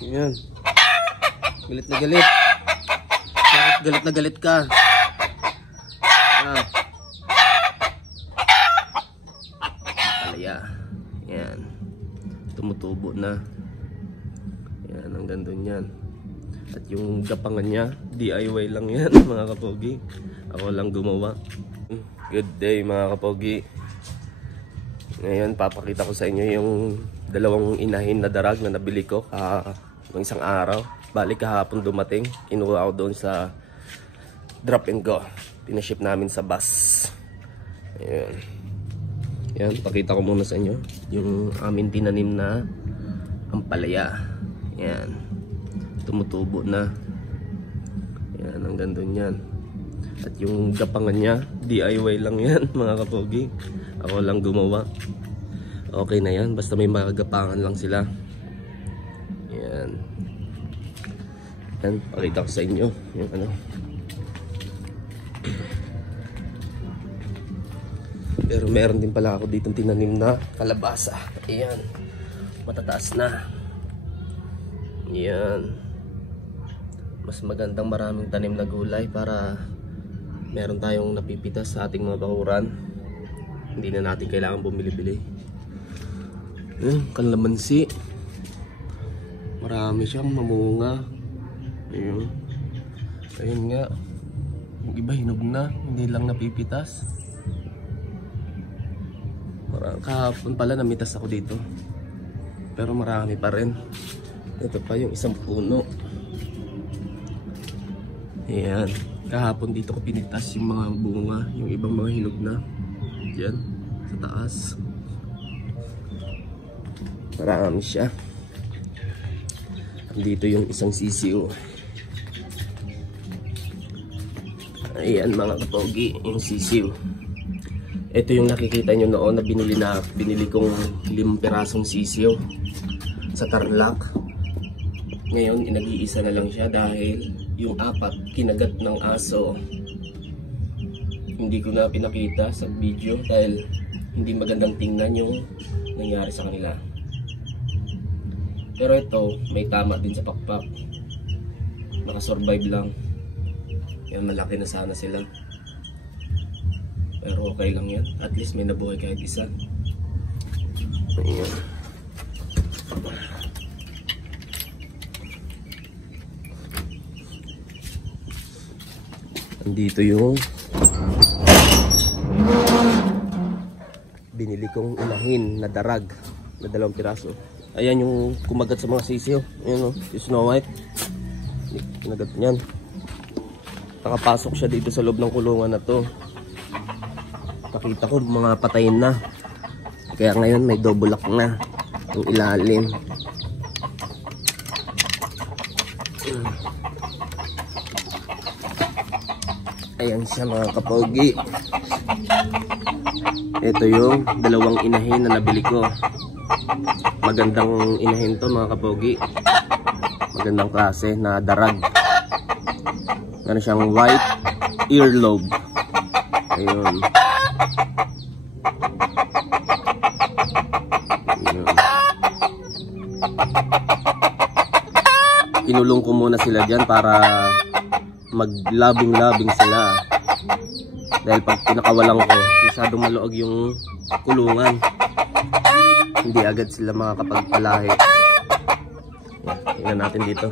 Ayan. Galit na galit. Bakit galit na galit ka? Ah. Palaya. Ayan. Tumutubo na. Ayan, hanggang doon yan. At yung gapangan niya, DIY lang yan mga kapogi. Ako lang gumawa. Good day mga kapogi. Ngayon papakita ko sa inyo yung dalawang inahin na darag na nabili ko ng isang araw. Balik kahapon dumating. Kinuha ko doon sa drop and go. Pinaship namin sa bus. Ayan. Ayan, pakita ko muna sa inyo yung amin tinanim na ampalaya. Ayan. Tumutubo na. Ayan, hanggang doon yan. At yung gapangan niya, DIY lang yan mga kapogi. Ako lang gumawa. Okay na yan, basta may magagapangan lang sila. Ayan. Ayan, pakita ko sa inyo yung ano. Pero meron din pala ako dito tinanim na kalabasa. Ayan, matataas na. Ayan. Mas magandang maraming tanim na gulay para meron tayong napipitas sa ating mga bakuran. Hindi na natin kailangan bumili-bili. Kalamansi. Marami siyang mamunga. Ayun. Ayun nga. Yung iba hinog na, hindi lang napipitas. Kahapon pala namitas ako dito. Pero marami pa rin. Ito pa yung isang puno. Ayan. Kahapon dito ko pinitas yung mga bunga, yung ibang mga hinog na. Diyan, sa taas. Marami siya. Dito yung isang sisiw. Ayan mga kapogi, yung sisiw. Ito yung nakikita nyo noon na binili kong 5 pirasong sisiw sa Tarlac. Ngayon, nag-iisa na lang siya dahil yung 4 kinagat ng aso. Hindi ko na pinakita sa video dahil hindi magandang tingnan yung nangyari sa kanila. Pero ito, may tama din sa pakpak. Nakasurvive lang. Yan, malaki na sana sila. Pero okay lang yan. At least may nabuhay kahit isa. Ayan. Andito yung binili kong inahin na darag na 2 piraso. Ayan yung kumagat sa mga sisiyo. Ayan o, yung Snow White. Kinagat niyan. Nakapasok siya dito sa loob ng kulungan na to. Pakita ko mga patayin na. Kaya ngayon may double lock na yung ilalim. Ayan siya mga kapogi. Ito yung 2 inahin na nabili ko. Magandang inahin to mga kapogi. Magandang klase na darag. Meron siyang white earlobe. Ayun. Ayun. Kinulong ko muna sila dyan para maglabing-labing sila. Dahil pag pinakawalan ko, masyadong maluog yung kulungan. Hindi agad sila makakapagpalahi. Tingnan natin dito.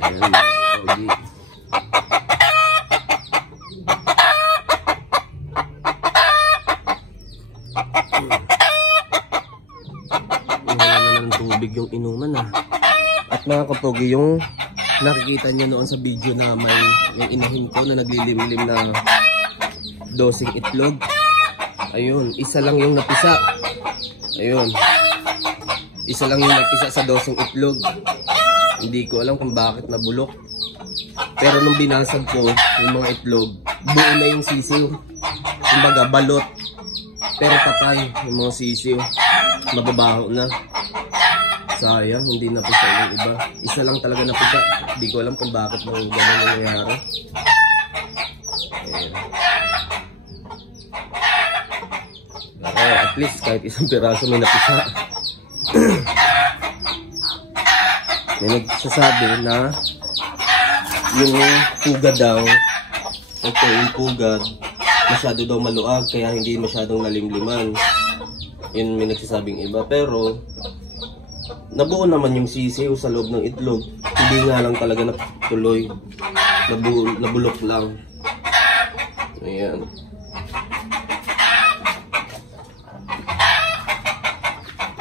Ayan, pogi. Inuman na ng tubig yung inuman ah. At mga kapogi, yung nakikita nyo noon sa video na may yung inahin ko na naglilimlim na dosing itlog. Ayun, isa lang yung napisa. Ayun. Isa lang yung napisa sa dosing itlog. Hindi ko alam kung bakit nabulok. Pero nung binasag ko yung mga itlog, buo na yung sisiw. Kumbaga balot. Pero patay yung mga sisiw. Mababaho na. Sayang, hindi napisa yung iba. Isa lang talaga napisa. Hindi ko alam kung bakit nang gano'n nangyayari. Ayan. at least kahit isang piraso may napisa. May nagsasabi na yung pugad daw, ito yung pugad, masyado daw maluag kaya hindi masyadong nalimliman. Yun may nagsasabing iba, pero nabuo naman yung sisiw sa loob ng itlog. Hindi nga lang talaga natuloy, nabulok lang. Ayan.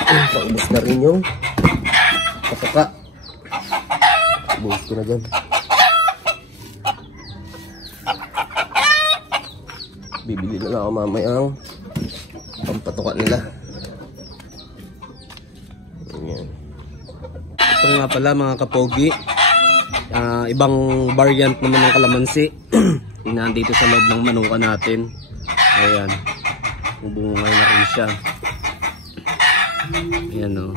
Paubos na rin yung kapaka. Buhos ko na dyan. Bibili na lang ako mamaya ang pampatuka nila. Ayan. Ito nga pala mga kapogi, ibang variant naman ng kalamansi. Nandito sa loob ng manuka natin. Ayan, bubungay na rin siya. Ayan o.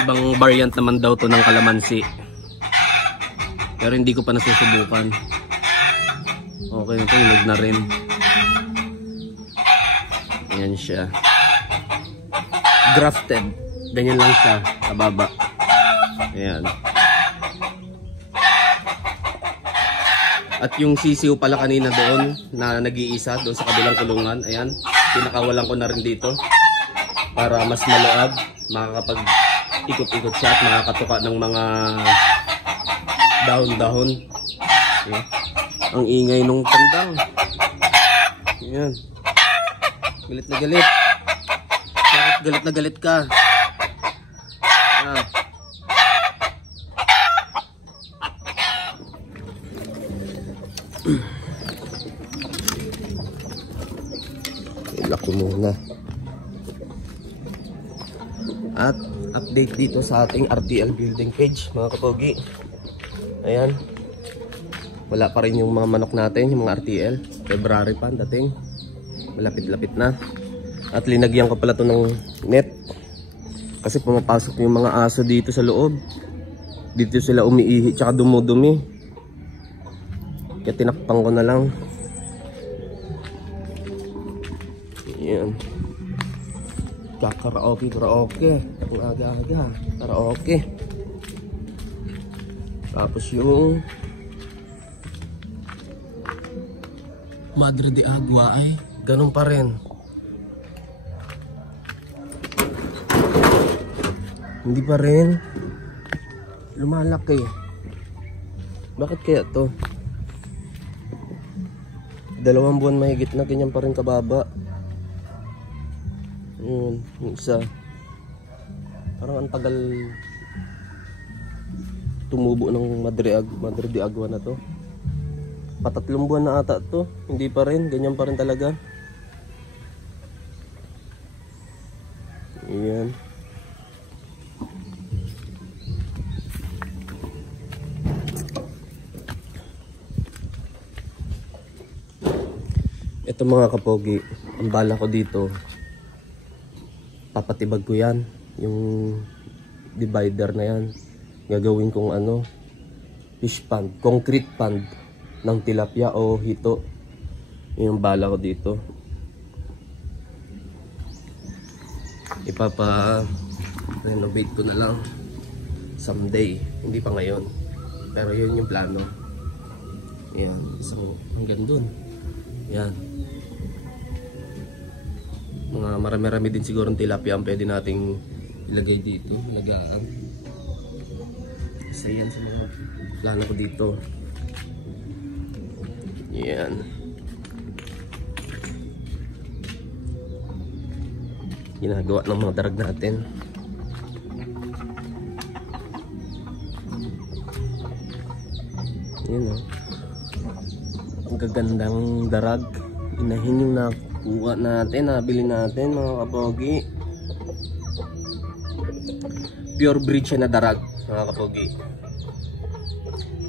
Ibang variant naman daw to ng kalamansi, pero hindi ko pa nasusubukan. Okay na ito, hinog na rin. Ayan siya, grafted. Ganyan lang siya sa baba. Ayan. At yung sisiw pala kanina doon na nag-iisa doon sa kabilang kulungan, ayan, pinakawalan ko na rin dito para mas maluag, makakapag ikot-ikot siya at makakatuka ng mga dahon-dahon. Okay. Ang ingay nung tandang. Ayan. Galit na galit. Bakit galit na galit ka? Ah. Ilak ko muna. At update dito sa ating RTL building page mga kapogi. Ayan, wala pa rin yung mga manok natin, yung mga RTL. February pa dating, malapit-lapit na. At linagyan ko pala to ng net kasi pumapasok yung mga aso dito sa loob. Dito sila umiihi tsaka dumudumi, kaya tinakpang ko na lang. Ayan, karaoke ang aga-aga, karaoke. Tapos yung Madre de Agua ay ganun pa rin, hindi pa rin lumalaki. Bakit kaya to? 2 buwan mahigit na, ganyan pa rin kababa. Yun, yung isa parang ang tagal tumubo ng Madre de Agua na to. Pa3 buwan na ata to, hindi pa rin, ganyan pa rin talaga. Ayan. Ito mga kapogi, ang bala ko dito, papatibag ko yan, yung divider na yan. Gagawin kong ano, fish pond, concrete pond ng tilapia o hito. Yung bala ko dito. Ipapa-renovate ko na lang someday, hindi pa ngayon, pero yun yung plano. Yan, so hanggang dun. Yan, mga marami-rami din siguro ng tilapia ang pwede nating ilagay dito, lagaan. Kasi yan sa mga plano ko dito. Yan. Ginagawa ng mga darag natin. Yan o. Ang gagandang darag. Inahin yung nakuha natin, nabili natin mga kapogi. Pure breed siya na darag mga kapogi.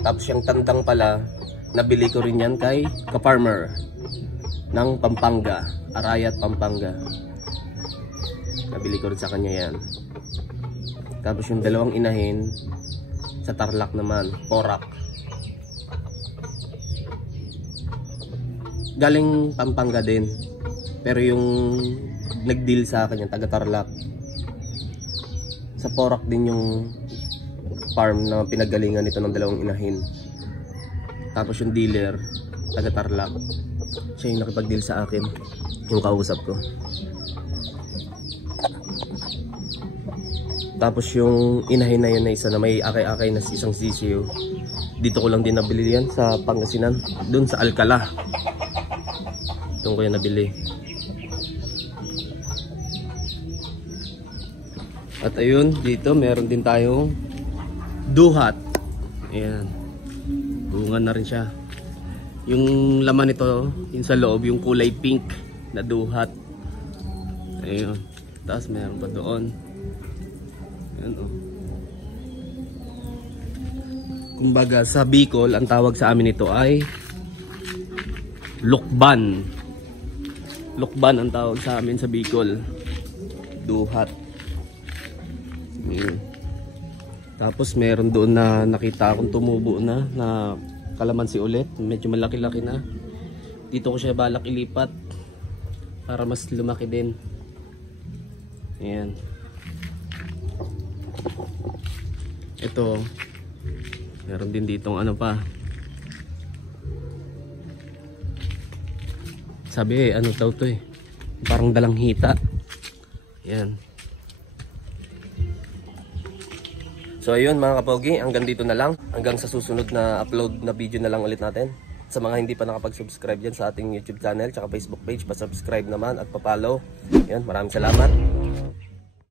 Tapos yung tandang pala, nabili ko rin yan kay ka-farmer ng Pampanga, Arayat, Pampanga. Nabili ko rin sa kanya yan. Tapos yung 2 inahin sa Tarlac naman, Porac. Galing Pampanga din. Pero yung nag-deal sa akin yung taga Tarlac. Sa Porac din yung farm na pinagalingan nito ng dalawang inahin. Tapos yung dealer taga Tarlac. Siya yung nakipag-deal sa akin, yung kausap ko. Tapos yung inahin na yun na isa na may akay-akay na isang sisiyo, dito ko lang din nabili yan sa Pangasinan, dun sa Alcala. Doon ko yan nabili. At ayun, dito meron din tayong duhat. Ayan. Bunga na rin siya. Yung laman nito, yung sa loob, yung kulay pink na duhat. Ayun. Tapos meron pa doon. Ayan, oh. Kumbaga sa Bicol, ang tawag sa amin ito ay lukban. Lukban ang tawag sa amin sa Bicol. Duhat. Ayan. Tapos meron doon na nakita akong tumubo na kalamansi ulit. Medyo malaki-laki na. Dito ko siya balak ilipat para mas lumaki din. Ayan. Ito, meron din ditong ano pa. Sabi ano daw to eh. Parang dalang hita. Ayan. So ayun mga kapogi, hanggang dito na lang. Hanggang sa susunod na upload na video na lang ulit natin. Sa mga hindi pa nakapag-subscribe dyan sa ating YouTube channel tsaka Facebook page, pa-subscribe naman at pa-follow. Ayan, maraming salamat.